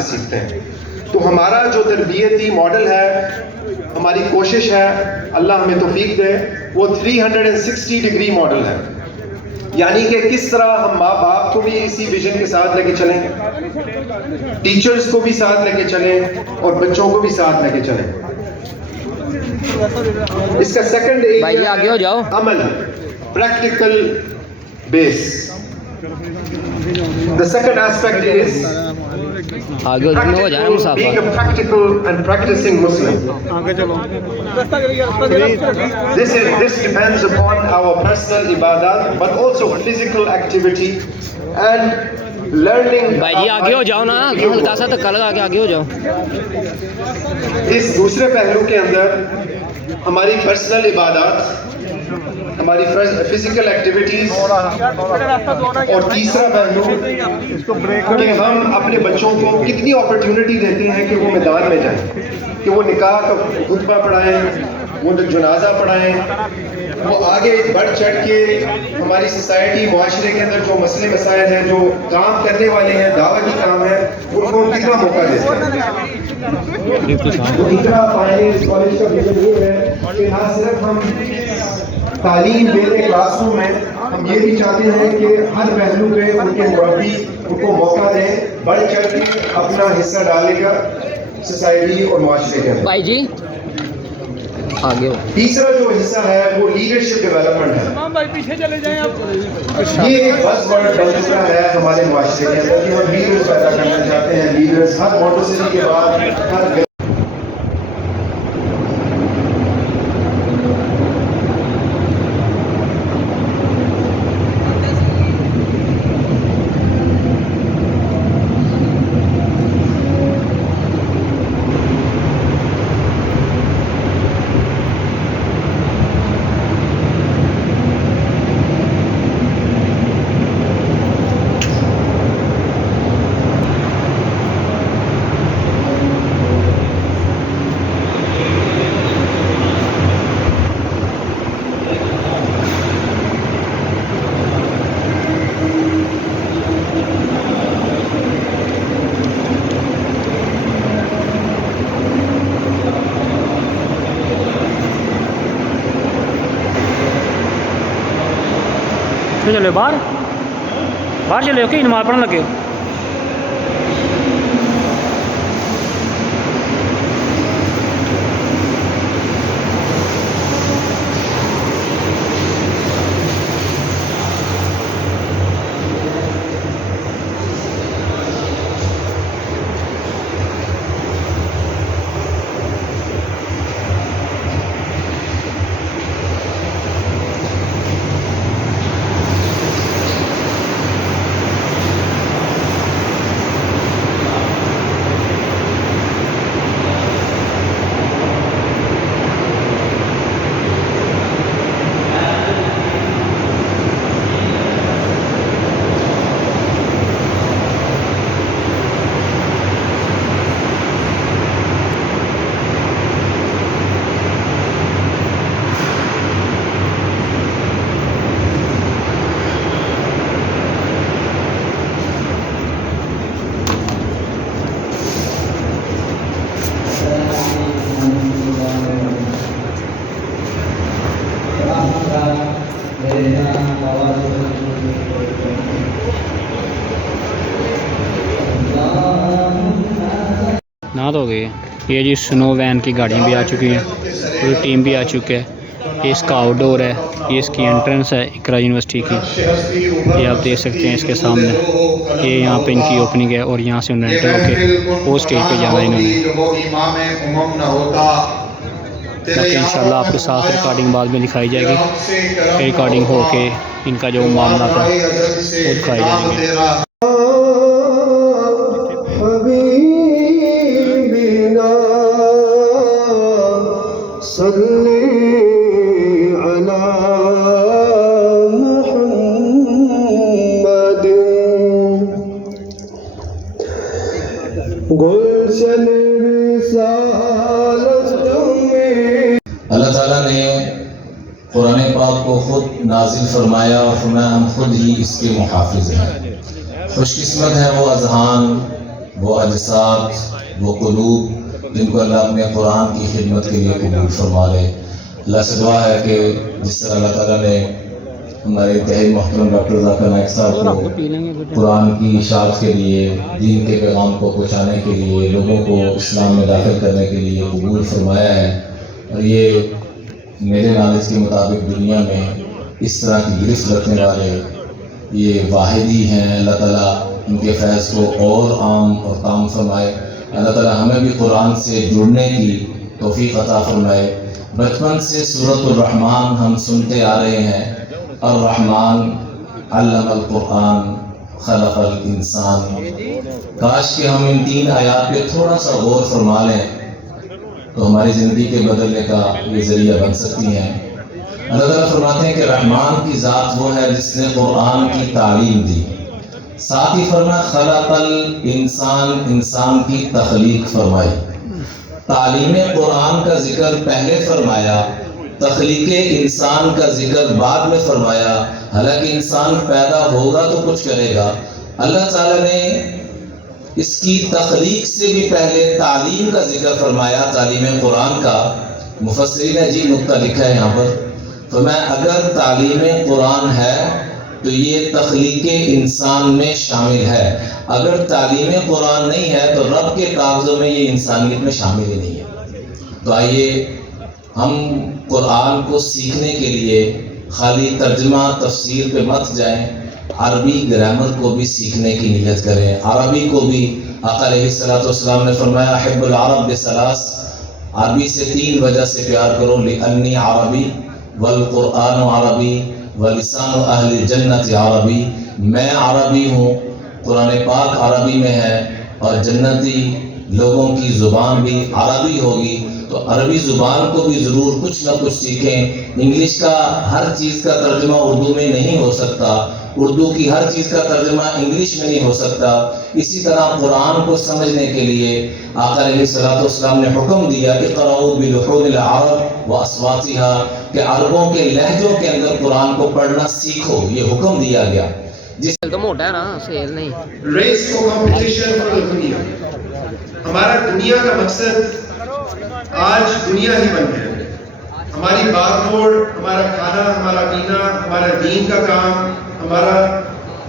سیکھتے ہیں. تو ہمارا جو تربیتی ماڈل ہے، ہماری کوشش ہے، اللہ ہمیں توفیق دے، وہ 360 ڈگری ماڈل ہے. یعنی کہ کس طرح ہم ماں باپ کو بھی اسی ویژن کے ساتھ لے کے چلیں، ٹیچرز کو بھی ساتھ لے کے چلیں، اور بچوں کو بھی ساتھ لے کے چلیں. اس کا سیکنڈ ایریا ہے عمل، practical base. The second aspect is being a practical and practicing Muslim. This depends upon our personal ibadat, but also physical activity and learning. بھائی جی آگے ہو جاؤ نا، ہلکا سا دھکا لگا کے آگے ہو جاؤ. اس دوسرے پہلو کے اندر ہماری پرسنل عبادات، ہماری فزیکل ایکٹیویٹیز، اور تیسرا پہلو کہ ہم اپنے بچوں کو کتنی اپرچونٹی دیتے ہیں کہ وہ میدان میں جائیں، کہ وہ نکاح کا خطبہ پڑھائیں، وہ جنازہ پڑھائیں، وہ آگے بڑھ چڑھ کے ہماری سوسائٹی، معاشرے کے اندر جو مسئلے مسائل ہیں، جو کام کرنے والے ہیں، دعوتی کام ہے، ان کو کتنا موقع دیتے ہیں. تیسرا فائنانس کالج کا ویژن یہ ہے کہ نہ صرف ہم تعلیم دیتے کلاس روم میں، ہم یہ بھی چاہتے ہیں کہ ہر پہلو پہ ان کے مربی ان کو موقع دیں، بڑھ چڑھ کے اپنا حصہ ڈالے گا سوسائٹی اور معاشرے کے اندر. بھائی جی آگے ہو. تیسرا جو حصہ ہے وہ لیڈرشپ ڈیولپمنٹ ہے. یہ ایک بز ورڈ بن چکا ہے ہمارے معاشرے کے اندر کہ ہم لیڈرز پیدا کرنا چاہتے ہیں. لیڈرز ہر موٹوسٹی کے بعد ہر چلو باہر چلے ہو کہ نماز پڑھنے لگے ہو. نہ تو ہو گئی. یہ جی سنو وین کی گاڑیاں بھی آ چکی ہیں، پوری ٹیم بھی آ چکی ہے. یہ اس کا آؤٹ ڈور ہے، یہ اس کی انٹرنس ہے اقرا یونیورسٹی کی. یہ آپ دیکھ سکتے ہیں اس کے سامنے. یہ یہاں پہ ان کی اوپننگ ہے، اور یہاں سے انہوں نے انٹر ہو کے وہ اسٹیج پہ جانا انہوں نے. باقی انشاءاللہ آپ کے ساتھ ریکارڈنگ بعد میں دکھائی جائے گی. ریکارڈنگ ہو کے ان کا جو معاملہ تھا وہ دکھائے جائیں گے. اللہ تعالیٰ نے قرآن پاک کو خود نازل فرمایا اور فرمایا ہم خود ہی اس کے محافظ ہیں. خوش قسمت ہے وہ اذہان وہ اجساد، وہ قلوب جن کو اللہ اپنے قرآن کی خدمت کے لیے قبول فرما لے۔ اللہ سے دعا ہے کہ جس طرح اللہ تعالیٰ نے ہمارے انتہائی محترم ڈاکٹر ذاکر نائک صاحب کو قرآن کی اشاعت کے لیے، دین کے پیغام کو پہنچانے کے لیے، لوگوں کو اسلام میں داخل کرنے کے لیے قبول فرمایا ہے، اور یہ میرے نالج کے مطابق دنیا میں اس طرح کی گرفت رکھنے والے یہ واحد ہی ہیں۔ اللہ تعالیٰ ان کے فیض کو اور عام اور کام فرمائے۔ اللہ تعالیٰ ہمیں بھی قرآن سے جڑنے کی توفیق عطا فرمائے۔ بچپن سے سورۃ الرحمن ہم سنتے آ رہے ہیں، الرحمن علم القرآن خلق الانسان۔ کاش کہ ہم ان 3 آیات پہ تھوڑا سا غور فرما لیں تو ہماری زندگی کے بدلنے کا یہ ذریعہ بن سکتی ہیں۔ اللہ تعالیٰ فرماتے ہیں کہ رحمان کی ذات وہ ہے جس نے قرآن کی تعلیم دی، ساتھ ہی فرمایا خلق الانسان، انسان کی تخلیق فرمائی۔ تعلیم قرآن کا ذکر پہلے فرمایا، تخلیق انسان کا ذکر بعد میں فرمایا۔ حالانکہ انسان پیدا ہوگا تو کچھ کرے گا، اللہ تعالیٰ نے اس کی تخلیق سے بھی پہلے تعلیم کا ذکر فرمایا، تعلیم قرآن کا۔ مفسرین نے جی نقطہ لکھا ہے یہاں پر، فرمایا اگر تعلیم قرآن ہے تو یہ تخلیق انسان میں شامل ہے، اگر تعلیم قرآن نہیں ہے تو رب کے کاغذوں میں یہ انسانیت میں شامل ہی نہیں ہے۔ تو آئیے ہم قرآن کو سیکھنے کے لیے خالی ترجمہ تفسیر پہ مت جائیں، عربی گرامر کو بھی سیکھنے کی نیت کریں۔ عربی کو بھی آقا علیہ السلام نے فرمایا احب العرب بثلاث، عربی سے 3 وجہ سے پیار کرو، لأنی عربی والقرآن عربی ولسان اہل الجنت عربی، میں عربی ہوں، قرآن پاک عربی میں ہے، اور جنتی لوگوں کی زبان بھی عربی ہوگی۔ تو عربی زبان کو بھی ضرور کچھ نہ کچھ سیکھیں۔ انگلش کا ہر چیز کا ترجمہ اردو میں نہیں ہو سکتا، اردو کی ہر چیز کا ترجمہ انگلش میں نہیں ہو سکتا۔ اسی طرح قرآن کو سمجھنے کے لیے آقا علیہ السلام نے حکم دیا کہ اقرؤوا بلحون العرب واصواتها، کہ عربوں کے لہجوں کے اندر قرآن کو پڑھنا سیکھو، یہ حکم دیا گیا۔ جس تو موٹا ہے نا، سیل نہیں۔ ریس کو کمپٹیشن فار دنیا، ہمارا دنیا کا مقصد آج دنیا ہی بن گیا ہے۔ ہماری باغ دوڑ، ہمارا کھانا، ہمارا پینا، ہمارا دین کا کام، ہمارا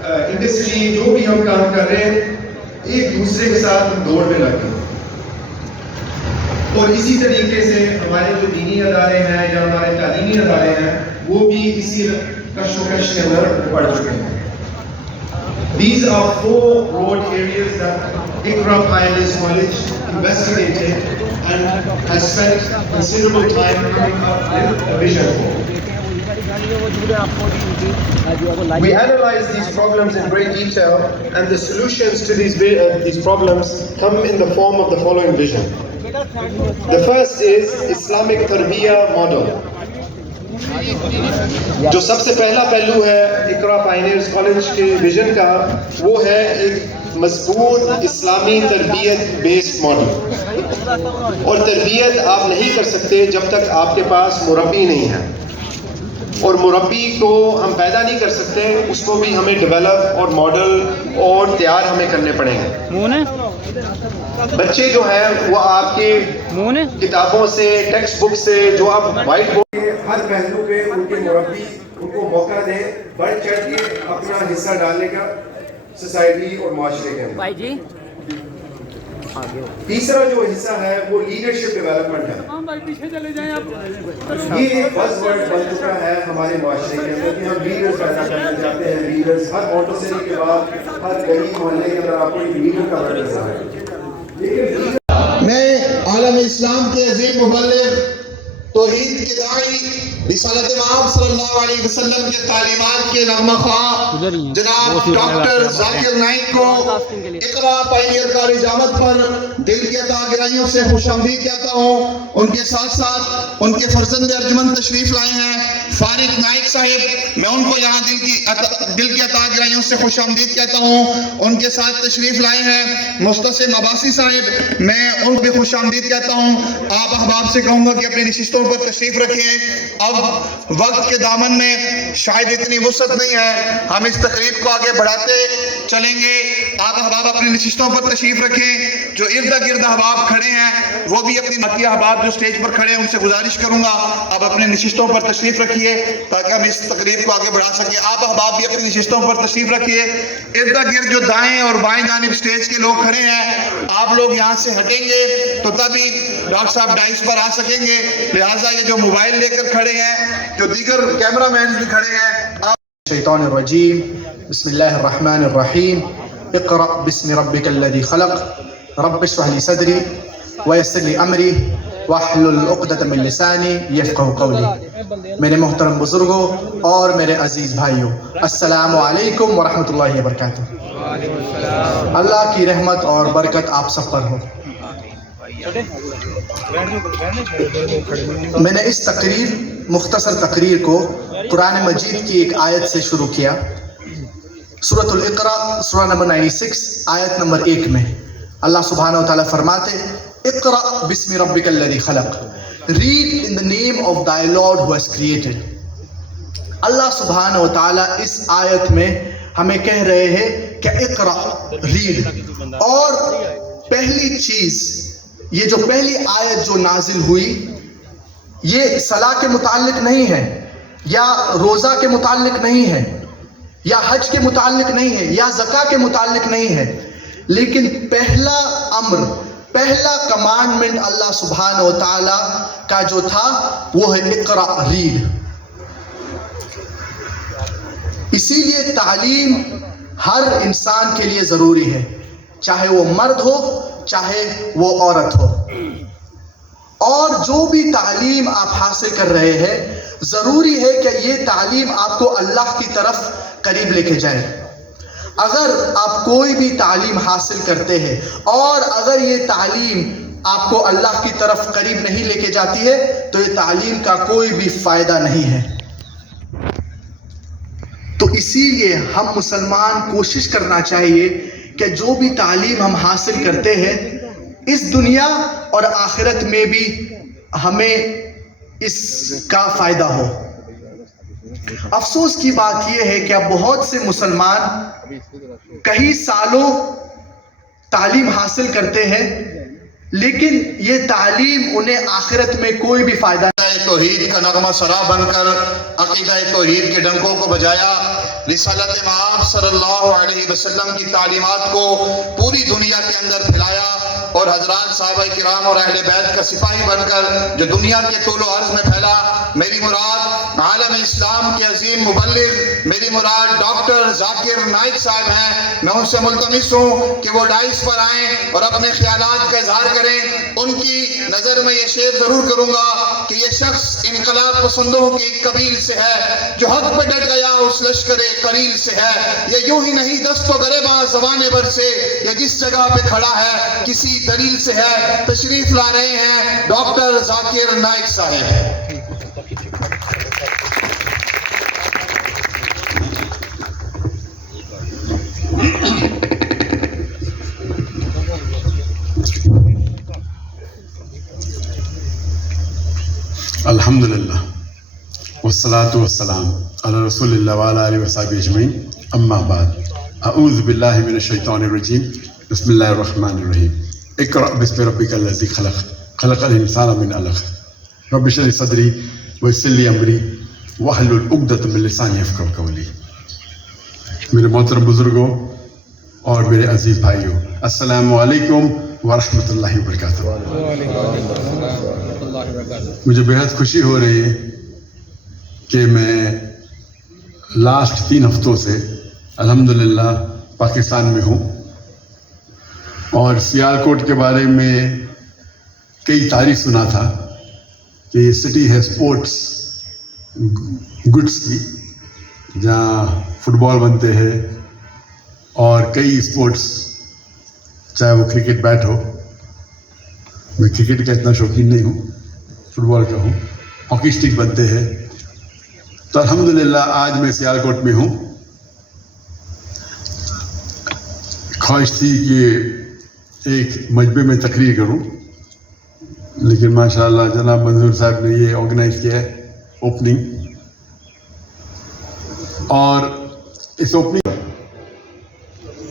انڈسٹری، جو بھی ہم کام کر رہے ہیں، ایک دوسرے کے ساتھ ہم دوڑ میں لگے ہیں۔ اور اسی طریقے سے ہمارے جو دینی ادارے ہیں یا ہمارے تعلیمی ادارے ہیں وہ بھی اسی کشمکش کے اندر پڑ چکے ہیں۔ These are 4 broad areas that Iqra Pioneers College investigated and has spent considerable time coming up with a vision for. We analyze these problems in great detail, and the solutions to these problems come in the form of the following vision. The first is Islamic Tarbiyah model. جو سب سے پہلا پہلو ہے اقرا pioneers college کے vision کا، وہ ہے ایک مضبوط اسلامی تربیت بیسڈ ماڈل۔ اور تربیت آپ نہیں کر سکتے جب تک آپ کے پاس مربی نہیں ہے، اور مربی کو ہم پیدا نہیں کر سکتے، اس کو بھی ہمیں ڈیولپ اور ماڈل اور تیار ہمیں کرنے پڑیں گے۔ بچے جو ہیں وہ آپ کی کتابوں سے، ٹیکسٹ بک سے، جو آپ وائٹ بورڈ کے ہر پہلو پہ ان کے مربی ان کو موقع دیں بڑھ چڑھ کے اپنا حصہ ڈالنے کا سوسائٹی اور معاشرے کے اندر۔ تیسرا جو حصہ ہے وہ لیڈرشپ ڈیولپمنٹ ہے۔ یہ ایک بز ورڈ بن چکا ہے ہمارے معاشرے کے اندر کہ ہم لیڈرز پیدا کرنا چاہتے ہیں۔ لیڈرز ہر مونٹیسری کے بعد ہر گلی محلے کے اندر آپ کو ایک لیڈر کا ورڈ نظر آئے، لیکن میں عالم اسلام کے عظیم مبلغ، توحید کے داعی، رسالت مآب صلی اللہ علیہ وسلم کے تعلیمات کے نغمہ خواہ جناب ڈاکٹر ذاکر نائک کو اقرا پائنیئر کالج آمد پر دل کے عطا گرائیوں سے خوش آمدید کہتا ہوں۔ ان کے ساتھ ساتھ ان کے فرزند ارجمند تشریف لائے ہیں فارغ نائک صاحب، میں ان کو یہاں دل کے عطا گرائیوں سے خوش آمدید کہتا ہوں۔ ان کے ساتھ تشریف لائے ہیں مستصم عباسی صاحب، میں ان کو بھی خوش آمدید کہتا ہوں۔ آپ احباب سے کہوں گا کہ اپنی نشستوں پر تشریف رکھیں۔ اب وقت کے دامن میں شاید اتنی وسعت نہیں ہے، ہم اس تقریب کو آگے بڑھاتے چلیں گے. آپ احباب اپنی نشستوں پر تشریف رکھیں. جو ارد گرد احباب کھڑے ہیں وہ بھی اپنی باقی احباب جو اسٹیج پر کھڑے ہیں ان سے گزارش کروں گا آپ اپنے نشستوں پر تشریف رکھیے تاکہ ہم اس تقریب کو آگے بڑھا سکیں. آپ احباب بھی اپنی نشستوں پر تشریف رکھیے. ارد گرد جو دائیں اور بائیں جانب اسٹیج کے لوگ کھڑے ہیں آپ لوگ یہاں سے ہٹیں گے تو تبھی ڈاکٹر صاحب ڈائس پر آ سکیں گے. لہٰذا یہ جو موبائل لے کر کھڑے ہیں جو دیگر کیمرہ مینز بھی کھڑے ہیں الشيطان الرجيم بسم الله الرحمن الرحيم اقرأ باسم ربك الذي خلق رب اشرح لي صدري ويسر لي أمري واحلل عقدة من لساني يفقهوا قولي. میرے محترم بزرگوں اور میرے عزیز بھائیوں السلام علیکم ورحمۃ اللہ وبرکاتہ. اللہ کی رحمت اور برکت آپ سب پر ہو. میں نے اس مختصر تقریر کو قرآن مجید کی ایک آیت سے شروع کیا. سورۃ الاقراء سورہ نمبر 96 آیت نمبر 1 میں اللہ سبحانہ و تعالیٰ فرماتے اقرأ بسم ربک الذی خلق, read in the name of thy Lord who has created. اللہ سبحانہ و تعالیٰ اس آیت میں ہمیں کہہ رہے ہیں کہ اقرأ, read. اور پہلی چیز یہ جو پہلی آیت جو نازل ہوئی یہ صلاح کے متعلق نہیں ہے یا روزہ کے متعلق نہیں ہے یا حج کے متعلق نہیں ہے یا زکاة کے متعلق نہیں ہے, لیکن پہلا امر پہلا کمانڈمنٹ اللہ سبحانہ و تعالیٰ کا جو تھا وہ ہے اقرأ, ریڈ. اسی لیے تعلیم ہر انسان کے لیے ضروری ہے, چاہے وہ مرد ہو چاہے وہ عورت ہو. اور جو بھی تعلیم آپ حاصل کر رہے ہیں ضروری ہے کہ یہ تعلیم آپ کو اللہ کی طرف قریب لے کے جائے. اگر آپ کوئی بھی تعلیم حاصل کرتے ہیں اور اگر یہ تعلیم آپ کو اللہ کی طرف قریب نہیں لے کے جاتی ہے تو یہ تعلیم کا کوئی بھی فائدہ نہیں ہے. تو اسی لیے ہم مسلمان کوشش کرنا چاہیے کہ جو بھی تعلیم ہم حاصل کرتے ہیں اس دنیا اور آخرت میں بھی ہمیں اس کا فائدہ ہو. افسوس کی بات یہ ہے کہ اب بہت سے مسلمان کئی سالوں تعلیم حاصل کرتے ہیں لیکن یہ تعلیم انہیں آخرت میں کوئی بھی فائدہ نہیں. توحید کا نغمہ سرا بن کر عقیدہ توحید کے ڈنکوں کو بجایا. رسالت مآب صلی اللہ علیہ وسلم کی تعلیمات کو پوری دنیا کے اندر پھیلایا اور حضرات صحابہ کرام اور اہل بیت کا سپاہی بن کر جو دنیا کے طول و عرض میں پھیلا. میری مراد عالم اسلام کے عظیم مبلغ میری مراد ڈاکٹر ذاکر نائک صاحب ہیں. میں ان سے ملتمس ہوں کہ وہ ڈائس پر آئیں اور اپنے خیالات کا اظہار کریں. ان کی نظر میں یہ شعر ضرور کروں گا کہ یہ شخص انقلاب پسندوں کی ایک قبیل سے ہے جو حق پہ ڈٹ گیا اس لشکر قلیل سے ہے. یہ یوں ہی نہیں دست و گریباں زمانے بھر سے یہ جس جگہ پہ کھڑا ہے کسی دلیل سے ہے. تشریف لا رہے ہیں ڈاکٹر ذاکر نائک صاحب. الحمدللہ والصلاة والسلام علی رسول اللہ وعلی آلہ وصحبہ اجمعین. اما بعد اعوذ باللہ من الشیطان الرجیم بسم اللہ الرحمن الرحیم. اقرأ باسم ربک الذی خلق خلق الانسان من علق رب اشرح لی صدری ویسر لی امری واحلل عقدۃ من لسانی یفقہوا قولی. میرے محترم بزرگوں اور میرے عزیز بھائیوں السلام علیکم ورحمۃ اللہ وبرکاتہ. مجھے بہت خوشی ہو رہی ہے کہ میں لاسٹ 3 ہفتوں سے الحمدللہ پاکستان میں ہوں اور سیالکوٹ کے بارے میں کئی تعریف سنا تھا کہ یہ سٹی ہے اسپورٹس گڈس کی جہاں فٹ بال بنتے ہیں اور کئی اسپورٹس چاہے وہ کرکٹ بیٹ ہو. میں کرکٹ کا اتنا شوقین نہیں ہوں, فٹ بال کا ہوں. ہاکی اسٹک بنتے ہیں. تو الحمدللہ آج میں سیالکوٹ میں ہوں. خواہش تھی کہ ایک مجمع میں تقریر کروں لیکن ماشاءاللہ جناب منظور صاحب نے یہ آرگنائز کیا ہے اوپننگ, اور اس opening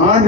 8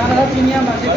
Sana da dünya masih